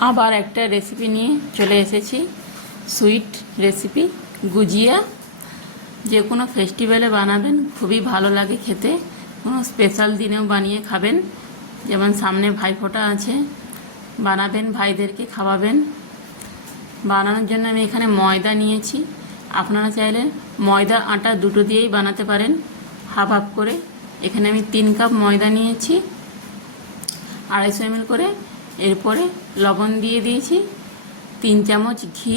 আবার একটা রেসিপি নিয়ে চলে এসেছি। Sweet recipe gujiya. যে কোনো ফেস্টিভ্যালে বানাবেন, খুবই ভালো লাগে খেতে। কোনো স্পেশাল দিনেও বানিয়ে খাবেন। যেমন সামনে ভাইফোঁটা আছে, বানাবেন, ভাইদেরকে খাওয়াবেন। বানানোর জন্য আমি এখানে ময়দা নিয়েছি। আপনারা চাইলে ময়দা, আটা দুটো দিয়েই বানাতে পারেন হাফ হাফ করে। এখানে আমি তিন কাপ ময়দা নিয়েছি। আড়াইশো এমএল করে এরপরে লবণ দিয়ে দিয়েছি, তিন চামচ ঘি।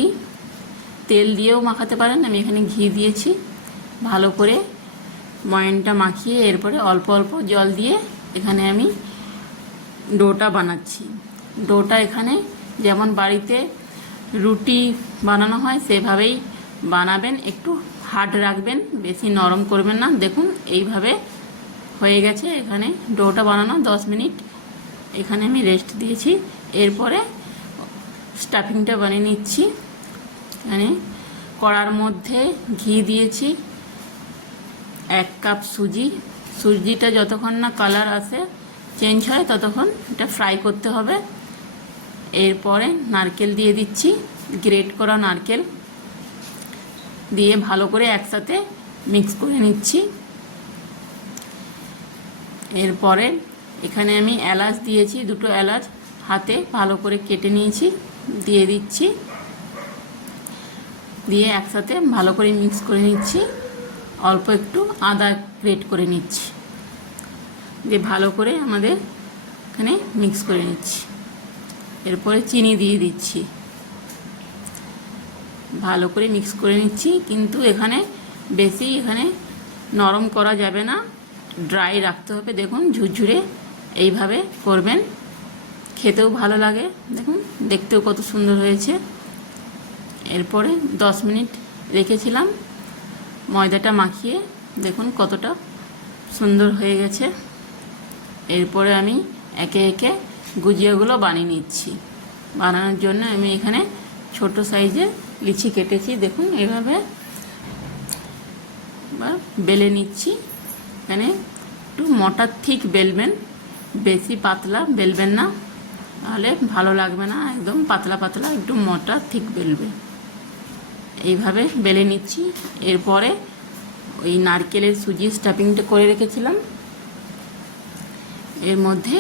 তেল দিয়েও মাখাতে পারেন, আমি এখানে ঘি দিয়েছি। ভালো করে ময়নটা মাখিয়ে এরপরে অল্প অল্প জল দিয়ে এখানে আমি ডোটা বানাচ্ছি। ডোটা এখানে যেমন বাড়িতে রুটি বানানো হয়, সেভাবেই বানাবেন। একটু হার্ড রাখবেন, বেশি নরম করবেন না। দেখুন, এইভাবে হয়ে গেছে এখানে ডোটা বানানো দশ মিনিট। এখানে আমি রেস্ট দিয়েছি। এরপরে স্টাফিংটা বানিয়ে নিচ্ছি। এখানে কড়ার মধ্যে ঘি দিয়েছি। এক কাপ সুজি। সুজিটা যতক্ষণ না কালার আসে চেঞ্জ হয়, ততক্ষণ এটা ফ্রাই করতে হবে। এরপরে নারকেল দিয়ে দিচ্ছি। গ্রেট করা নারকেল দিয়ে ভালো করে একসাথে মিক্স করে নিচ্ছি। এরপরে এখানে আমি এলাচ দিয়েছি, দুটো এলাচ হাতে ভালো করে কেটে নিয়েছি, দিয়ে দিচ্ছি। দিয়ে একসাথে ভালো করে মিক্স করে নিচ্ছি, অল্প একটু আদা গ্রেট করে নিচ্ছি। দিয়ে ভালো করে আমাদের এখানে মিক্স করে নিচ্ছি। এরপরে চিনি দিয়ে দিচ্ছি। ভালো করে মিক্স করে নিচ্ছি, কিন্তু এখানে বেশি এখানে নরম করা যাবে না, ড্রাই রাখতে হবে। দেখুন, ঝুরঝুরে এইভাবে করবেন। খেতেও ভালো লাগে। দেখুন, দেখতেও কত সুন্দর হয়েছে। এরপরে দশ মিনিট রেখেছিলাম। ময়দাটা মাখিয়ে দেখুন কতটা সুন্দর হয়ে গেছে। এরপরে আমি একে একে গুজিয়াগুলো বানিয়ে নিচ্ছি। বানানোর জন্য আমি এখানে ছোট সাইজে লিচি কেটেছি। দেখুন, এভাবে বেলে নিচ্ছি। মানে একটু মোটা ঠিক বেলবেন। বেশি পাতলা বেলবেন না। তাহলে ভালো লাগবে না, একদম পাতলা পাতলা, একটু মোটা ঠিক বেলবে। এইভাবে বেলে নিচ্ছি। এরপরে ওই নারকেলের সুজি স্টাফিংটা করে রেখেছিলাম। এর মধ্যে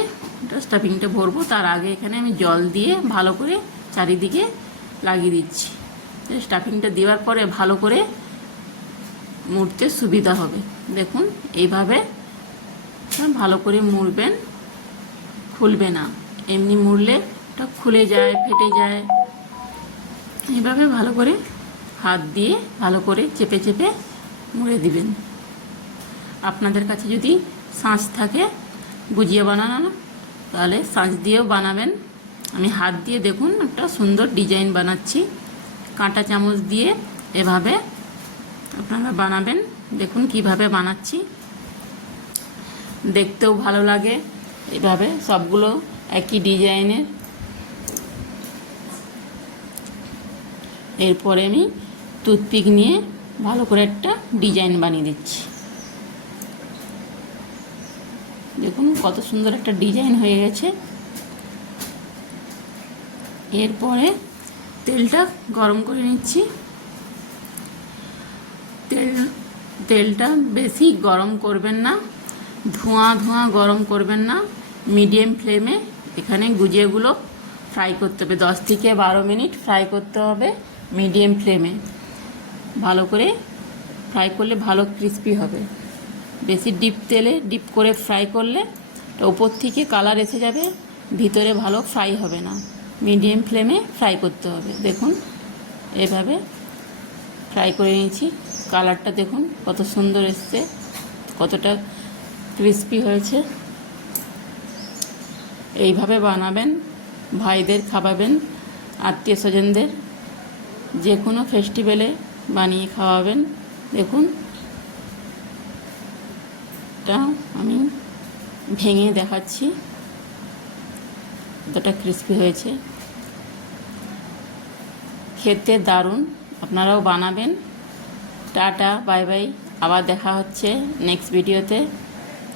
স্টাফিংটা ভরবো, তার আগে এখানে আমি জল দিয়ে ভালো করে চারিদিকে লাগিয়ে দিচ্ছি। স্টাফিংটা দেওয়ার পরে ভালো করে মুড়তে সুবিধা হবে। দেখুন, এইভাবে ভালো করে মুড়বেন। খুলবে না। এমনি মুড়লে ওটা খুলে যায়, ফেটে যায়। এইভাবে ভালো করে হাত দিয়ে ভালো করে চেপে চেপে মুড়ে দিবেন। আপনাদের কাছে যদি শাঁস থাকে গুজিয়ে বানানো তাহলে শাঁস দিয়েও বানাবেন। আমি হাত দিয়ে দেখুন, একটা সুন্দর ডিজাইন বানাচ্ছি। কাঁটা চামচ দিয়ে এভাবে আপনারা বানাবেন। দেখুন কীভাবে বানাচ্ছি। দেখতেও ভালো লাগে। এভাবে সবগুলো একই ডিজাইনের এরপরে আমি টুথপিক নিয়ে ভালো করে একটা ডিজাইন বানিয়ে দিচ্ছি। দেখুন কত সুন্দর একটা ডিজাইন হয়ে গেছে। এরপরে তেলটা গরম করে নিচ্ছি। তেল, তেলটা বেশি গরম করবেন না। ধোঁয়া ধোঁয়া গরম করবেন না। মিডিয়াম ফ্লেমে এখানে গুজিয়েগুলো ফ্রাই করতে হবে। দশ থেকে বারো মিনিট ফ্রাই করতে হবে মিডিয়াম ফ্লেমে। ভালো করে ফ্রাই করলে ভালো ক্রিস্পি হবে। বেশি ডিপ তেলে, ডিপ করে ফ্রাই করলে ওপর থেকে কালার এসে যাবে, ভিতরে ভালো ফ্রাই হবে না। মিডিয়াম ফ্লেমে ফ্রাই করতে হবে। দেখুন, এভাবে ফ্রাই করে নিয়েছি। কালারটা দেখুন, কত সুন্দর এসছে, কতটা ক্রিস্পি হয়েছে। এইভাবে বানাবেন, ভাইদের খাওয়াবেন আত্মীয় স্বজনদের যে কোনো ফেস্টিভ্যালে বানিয়ে খাওয়াবেন। দেখুন, এটা আমি ভেঙে দেখাচ্ছি। কতটা ক্রিস্পি হয়েছে। খেতে দারুণ। আপনারাও বানাবেন। Tata, bye bye. আবার দেখা হচ্ছে নেক্সট ভিডিওতে